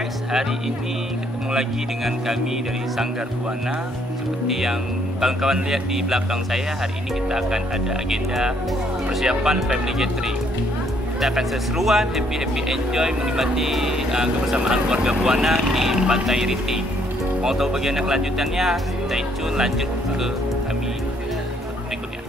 guys, hari ini ketemu lagi dengan kami dari Sanggar Buana. Seperti yang kawan-kawan lihat di belakang saya, hari ini kita akan ada agenda persiapan family gathering. Kita akan seseruan, happy enjoy, menikmati kebersamaan keluarga Buana di Pantai Riting. Mau tahu bagian kelanjutannya? Stay tune, lanjut ke kami berikutnya.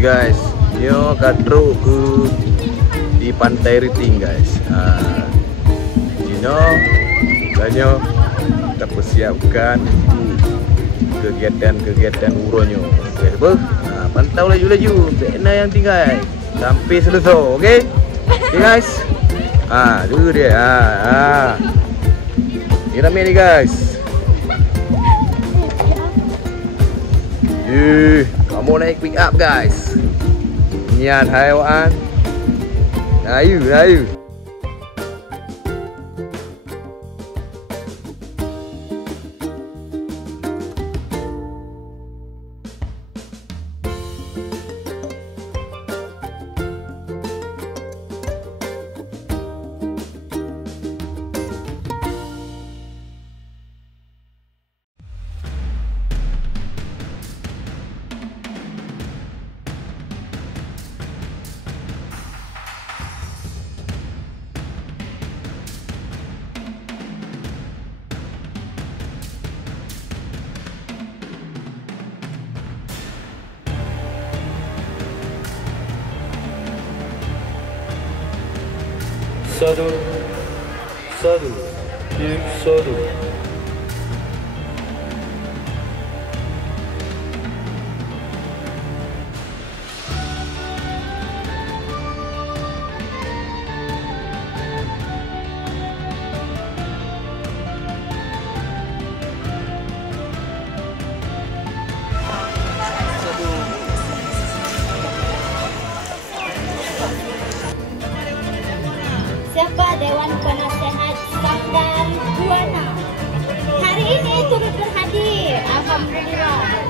Guys, nyo kadro ke di Pantai Riting guys. Dino danyo kita persiapkan kegiatan uronyo. Oke, pantau laju-laju bena yang tinggal sampai selesai. Oke? Oke guys. Dulu dia. Ini rame nih guys. Kamu naik pick up guys. Nyan haiwan. Ayu. Satu. Siapa Dewan Penasehat Sanggar Buana? Hari ini turut berhadir. Alhamdulillah.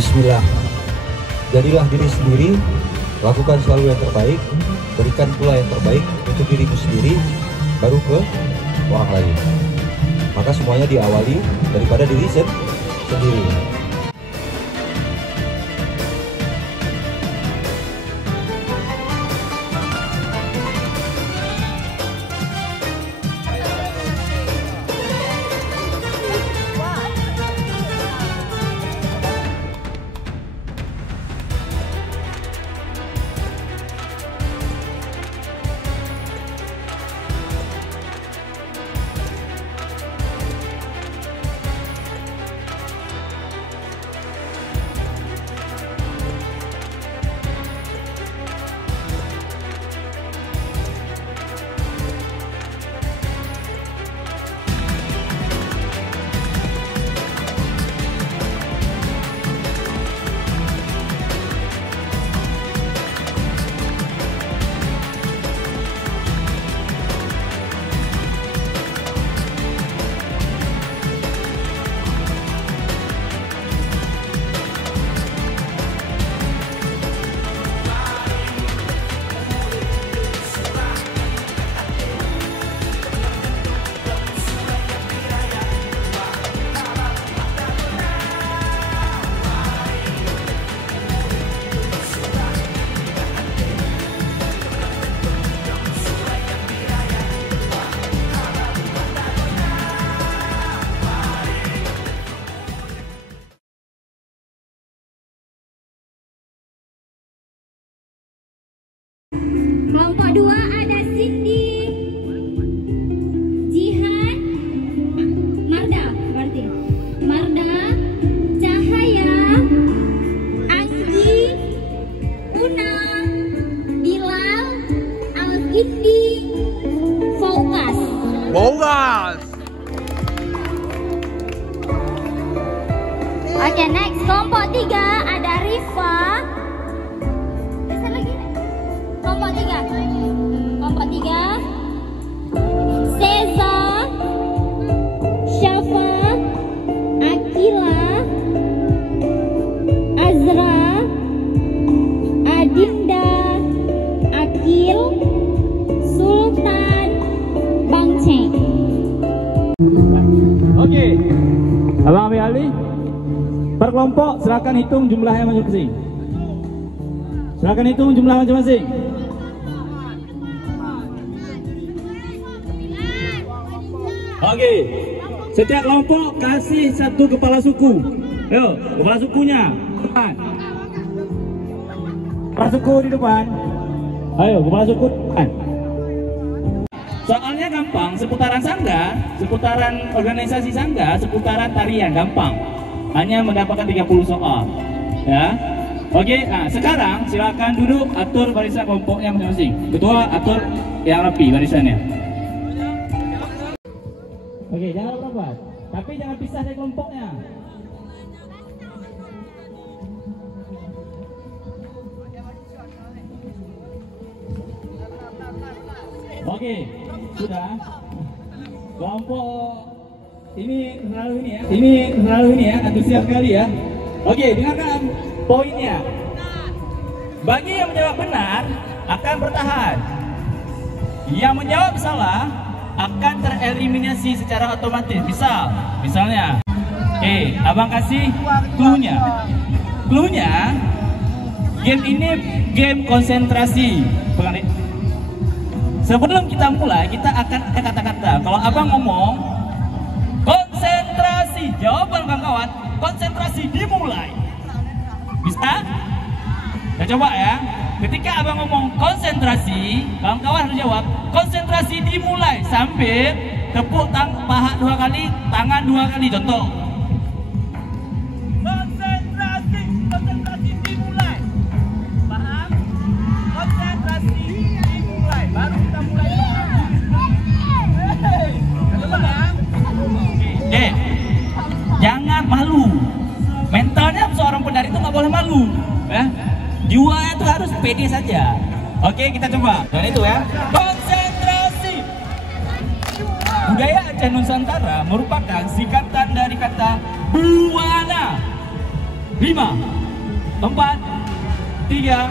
Bismillah. Jadilah diri sendiri, lakukan selalu yang terbaik, berikan pula yang terbaik untuk dirimu sendiri, baru ke orang lain. Maka semuanya diawali daripada diri sendiri. Kelompok 2 ada Cindy, Jihan, Marda, berarti Marda, Cahaya, Anggi, Una, Bilal, Al-Indi, Fokas. Oke, next kelompok 3 ada Rifa. Kelompok 3 Seza, Syafa, Akila, Azra, Adinda, Akil, Sultan, Bang Ceng. Oke, Abang Abi Ali, per kelompok silakan hitung jumlahnya masing-masing. Silakan hitung jumlah masing-masing. Oke, setiap kelompok kasih satu kepala suku. Ayo, kepala sukunya depan. Kepala suku di depan. Ayo, kepala suku depan. Soalnya gampang, seputaran sangga, seputaran organisasi sangga, seputaran tarian gampang. Hanya mendapatkan 30 soal. Ya. Oke, nah sekarang silakan duduk, atur barisan kelompoknya masing-masing. Ketua atur yang rapi barisannya. Oke, jangan rapat, tapi jangan pisah dari kelompoknya. Oke, sudah. Kelompok ini selalu ini ya, antusias sekali ya. Oke, dengarkan poinnya. Bagi yang menjawab benar akan bertahan. Yang menjawab salah akan tereliminasi secara otomatis. Misalnya, abang kasih clue-nya. Clue-nya, game ini game konsentrasi. Sebelum kita mulai, kita akan ada kata-kata. Kalau abang ngomong konsentrasi, jawaban kawan-kawan, konsentrasi dimulai. Bisa? Kita coba ya. Ketika abang ngomong konsentrasi, kawan-kawan harus jawab konsentrasi dimulai sambil tepuk paha 2 kali, tangan 2 kali. Contoh. Konsentrasi dimulai. Paham? Konsentrasi dimulai. Baru kita mulai. Jangan malu. Mentalnya seorang penari itu nggak boleh malu. Ya? Jiwanya itu harus pede saja. Oke, kita coba. Dan itu ya. Konsentrasi. Budaya Aceh Nusantara merupakan singkatan dari kata buana. 5, 4, 3,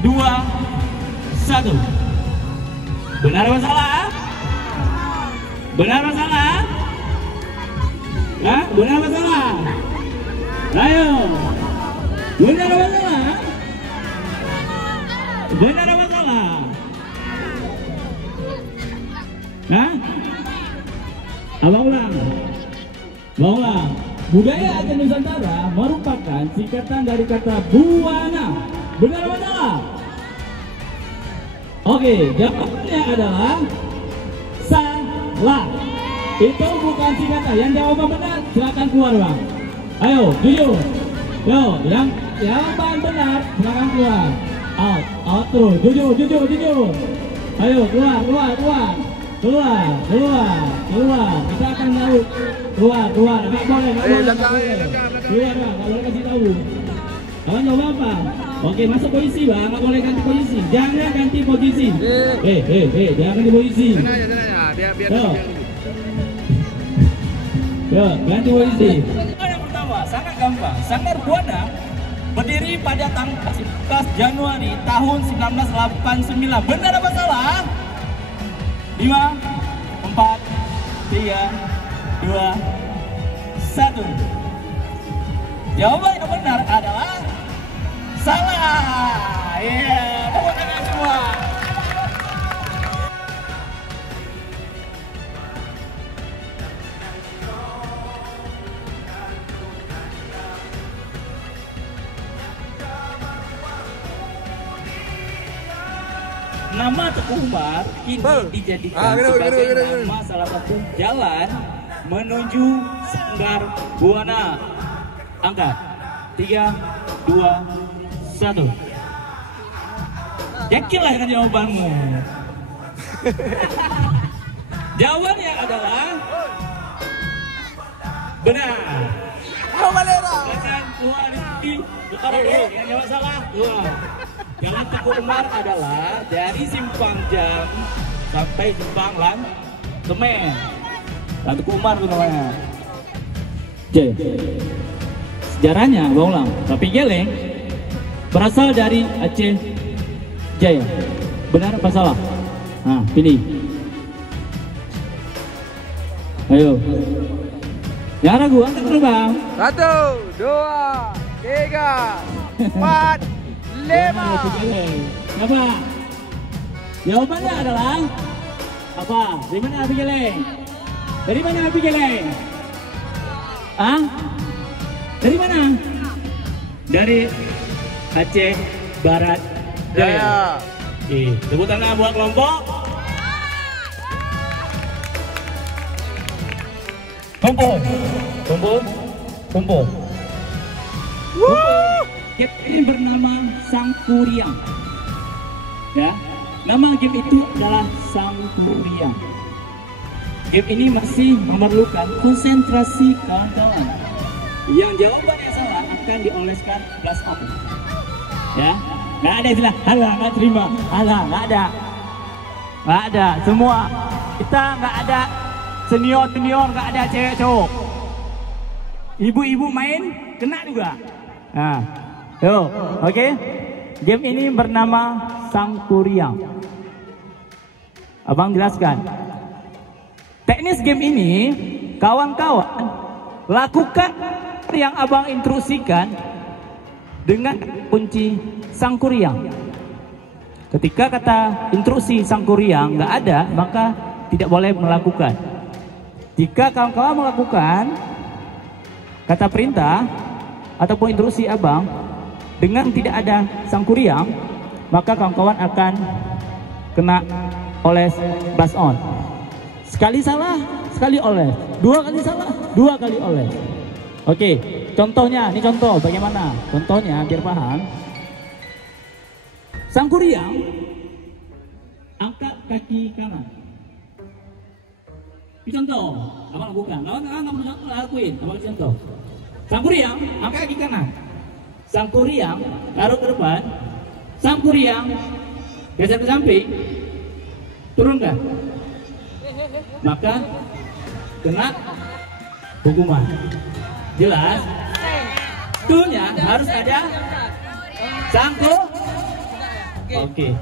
2, 1. Benar apa salah? Benar apa salah? Hah? Benar apa salah? Ayo. Benar apa salah? Benar apa salah? Hah? Abang ulang. Abang ulang. Budaya Aceh Nusantara merupakan singkatan dari kata buana. Benar apa salah? Oke, jawabannya adalah salah. Itu bukan singkatan. Yang jawaban benar silakan keluar, Bang. Ayo, jujur. Yo, yang jawaban benar silakan keluar. Out terus. Jujur. Ayo, keluar. Kita akan tahu. Keluar. Enggak boleh. Keluar, Bang. Enggak boleh kasih tahu. Kawan jawab apa? Oke, masuk posisi, Bang. Enggak boleh ganti posisi. Jangan ganti posisi. Jangan ganti posisi. Biar. Yo, ganti posisi. Yang pertama, sangat gampang. Sanggar Buana berdiri pada tanggal 11 Januari tahun 1989. Benar apa salah? 5, 4, 3, 2, 1. Jawaban yang benar adalah salah. Tepuk tangan semua. Nama Teguh Umar kini dijadikan sebagai nama salah satu jalan menuju Sanggar Buana. Angkat 3, 2, 1. Yakinlah dengan jawabanmu. Jawabannya adalah benar. Jangan keluar di yang jawab salah. Keluar. Jalan Teguh Umar adalah dari Simpang Jam sampai Simpang Semen. Jalan Teguh Umar itu namanya. Sejarahnya, Bang Ulang, Rapi Geleng berasal dari Aceh Jaya. Benar apa salah? Nah, pilih. Ayo. Yang ragu, angkat dulu, Bang. 1, 2, 3, 4, 5. Apa? Jawabannya adalah apa? Dari mana Rapi Geleng? Dari mana Rapi Geleng? Ah? Dari mana? Dari Aceh Barat Jaya. Tepuk tangan buat kelompok. Kumpul. Game ini bernama Sangkuriang. Ya, nama game itu adalah Sangkuriang. Game ini masih memerlukan konsentrasi kawan-kawan. Yang jawabannya salah akan dioleskan plus up. Ya, nggak ada istilah alah nggak terima, alah nggak ada. Semua kita nggak ada senior, nggak ada cewek cowok. Ibu-ibu main kena juga. Nah, yo, oke. Game ini bernama Sangkuriang. Abang jelaskan. Teknis game ini, kawan-kawan lakukan yang abang instruksikan dengan kunci Sangkuriang. Ketika kata instruksi Sangkuriang nggak ada, maka tidak boleh melakukan. Jika kawan-kawan melakukan kata perintah ataupun instruksi abang dengan tidak ada Sangkuriang, maka kawan-kawan akan kena oles blast on. Sekali salah, sekali oles. 2 kali salah, 2 kali oles. Oke, contohnya, ini contoh bagaimana? Contohnya biar paham. Sangkuriang, angkat kaki kanan. Ini contoh, abang lakukan. Kamu lakuin, abang contoh. Sangkuriang, angkat kaki kanan. Sangkuriang, taruh ke depan. Sangkuriang, geser ke samping. Turunkan. Maka kena hukuman. Jelas? Waktunya harus ada sangku. Oke.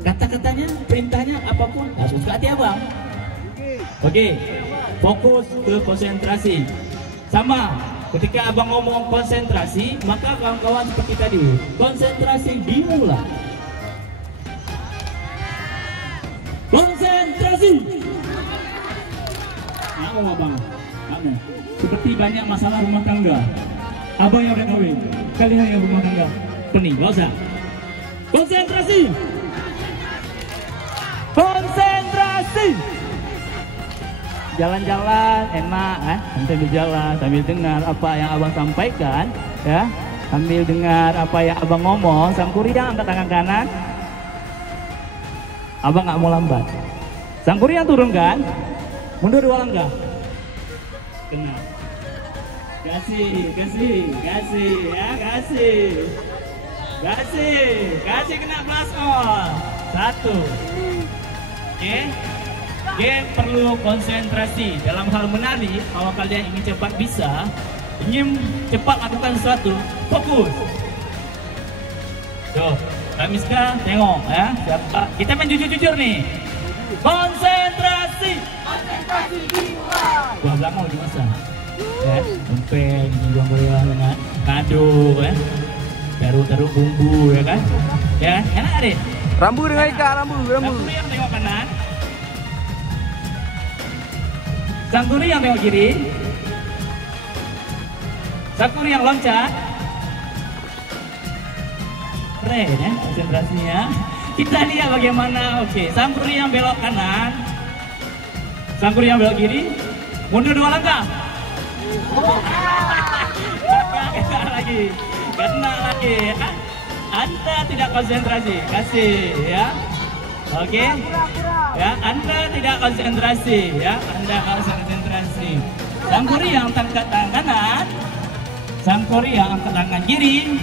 Kata-katanya, perintahnya apapun harus ke hati abang. Oke. Fokus ke konsentrasi. Sama. Ketika abang ngomong konsentrasi, maka kawan-kawan seperti tadi, konsentrasi dimulai. Konsentrasi. Kamu abang, kamu. Seperti banyak masalah rumah tangga. Abang yang udah kawin, kalian yang rumah tangga pening, gak usah. Konsentrasi. Konsentrasi. Jalan-jalan enak, sambil jalan, sambil dengar apa yang abang sampaikan, ya, sambil dengar apa yang abang ngomong. Sangkuriang angkat tangan kanan. Abang nggak mau lambat. Sangkuriang turunkan, mundur 2 langkah. Kena. Kasih, ya, kasih kena plasmon. 1. Oke. Oke, perlu konsentrasi dalam hal menari. Kalau kalian ingin cepat bisa, ingin cepat lakukan sesuatu, fokus. Tuh, Kamiska tengok ya. Siapa? Kita main jujur-jujur nih. Konsentrasi. Konsentrasi dimulai. Gua belakang lagi masa. Ya, empeng, goyang-goyang dengan ngadu ya. Taruh bumbu ya kan? Ya, enak deh. Rambu dengan ikat, rambu. Sangkuri yang tengok kanan. Sangkuri yang tengok kiri. Sangkuri yang loncat. Keren ya konsentrasinya. Kita lihat bagaimana. Oke, Sangkuri yang belok kanan. Sangkuri yang belok kiri. Mundur 2 langkah. Kena lagi. Anda tidak konsentrasi. Kasih ya. Oke. Ya, Anda tidak konsentrasi ya. Anda harus konsentrasi. Sangkuri yang angkat tangan kanan. Sangkuri yang angkat tangan kiri.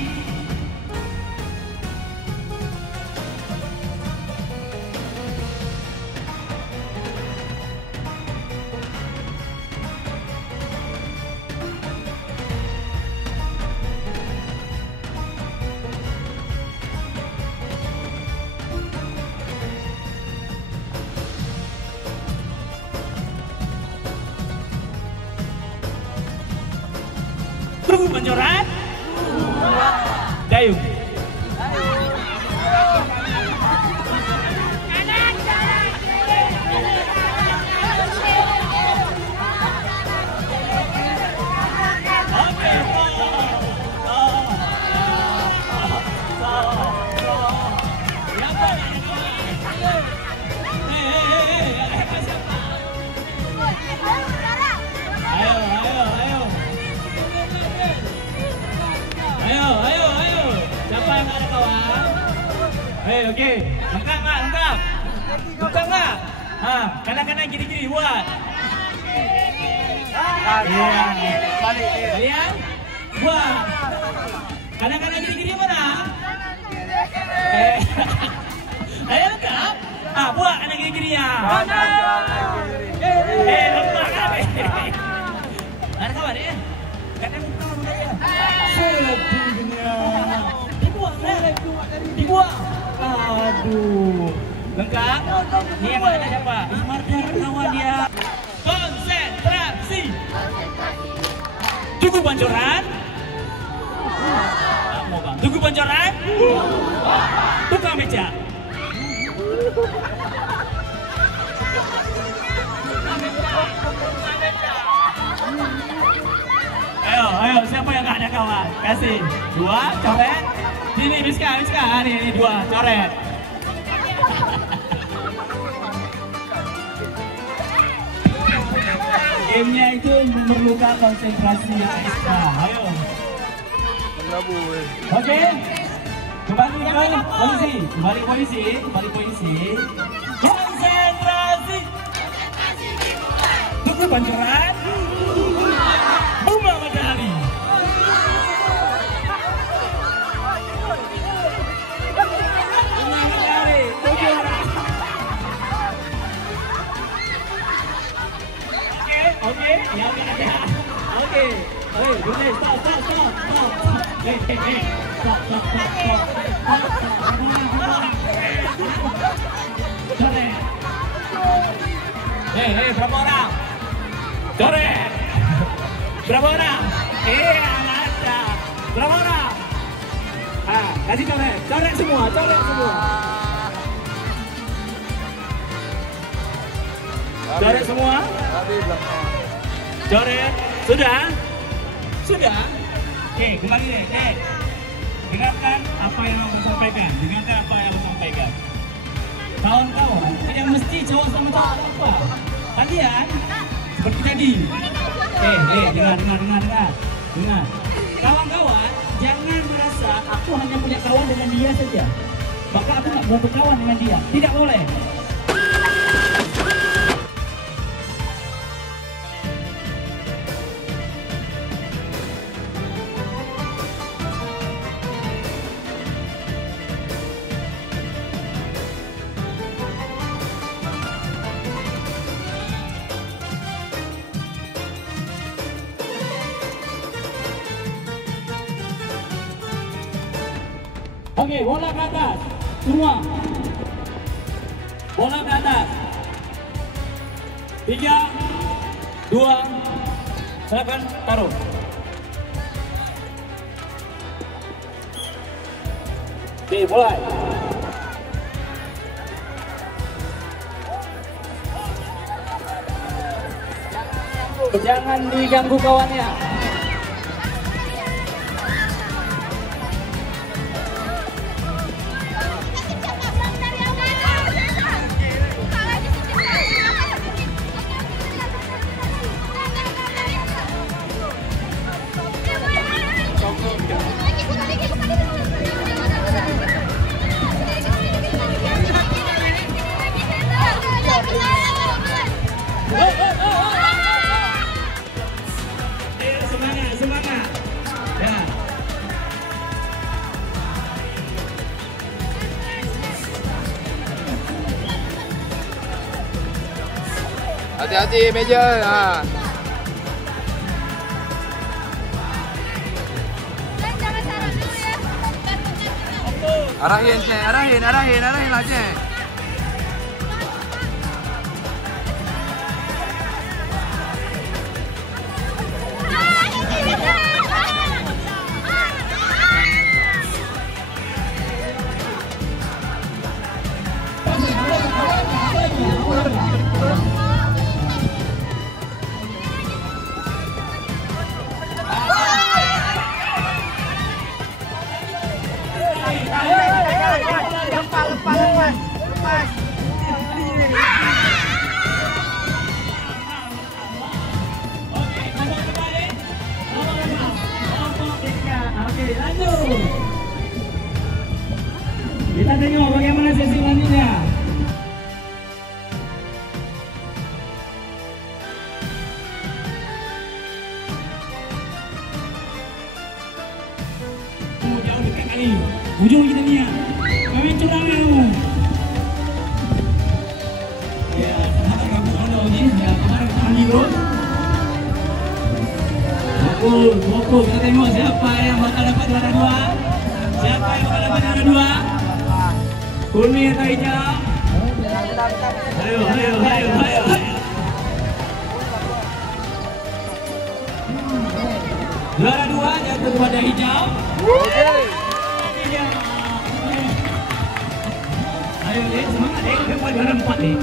Tunggu pancoran. Dayung. Oke, lengkap nggak? Lengkap nggak? Kanan-kanan kiri-kiri buat. Kalian buat. Kanan-kanan kiri-kiri mana? Ayo lengkap. Buat kanan kiri-kiri ya. Lengkap kan? Ada kawan ya? Kanan buka ya. Sedihnya. Dibuang. Aduh, lengkap. Ini yang ada siapa? Ismardar kawan dia. Konsentrasi. Tunggu pancoran. Mau bang? Tunggu pancoran. Tukang beca. Ayo, siapa yang gak ada kawan? Kasih 2 coret. Ini Miska, ini 2 coret. Gamenya itu memerlukan konsentrasi yang ekstra. Ayo. Oke. Kembali posisi. Konsentrasi. Tunggu pancoran. Bunga medali. Oke, ya ada. Oke. Hey, stop. Hey, stop. Coret. Hey, berapa orang? Coret. Berapa orang? Ada. Berapa orang? Kasih coret semua. Coret semua? Coret. Sudah? Oke, kembali deh. Dengarkan apa yang aku sampaikan. Kawan-kawan, tidak mesti cowok sama cowok apa. Kalian seperti tadi. Dengar. Kawan-kawan, jangan merasa aku hanya punya kawan dengan dia saja. Maka aku nggak mau berkawan dengan dia. Tidak boleh. Oke, bola ke atas. Semua. Bola ke atas. 3, 2, silakan taruh. Oke, mulai. Jangan diganggu kawannya. Semangat. Ya. Hati-hati meja. Arahin lah Cek. Lepas. Oke, lanjut. Kita tengok bagaimana sesi selanjutnya. Jauh dekat kali. Ujung kita lihat. Kami curang kamu. Ya, sahabat kamu ada ni. Ya, kemarin tadi bro. Fokus, kita tengok siapa yang bakal dapat juara 2. Siapa yang bakal dapat juara 2? Kuning atau hijau? Ayo. Juara 2 jatuh kepada hijau. Ayo deh, semangat deh, kita juara 4 deh.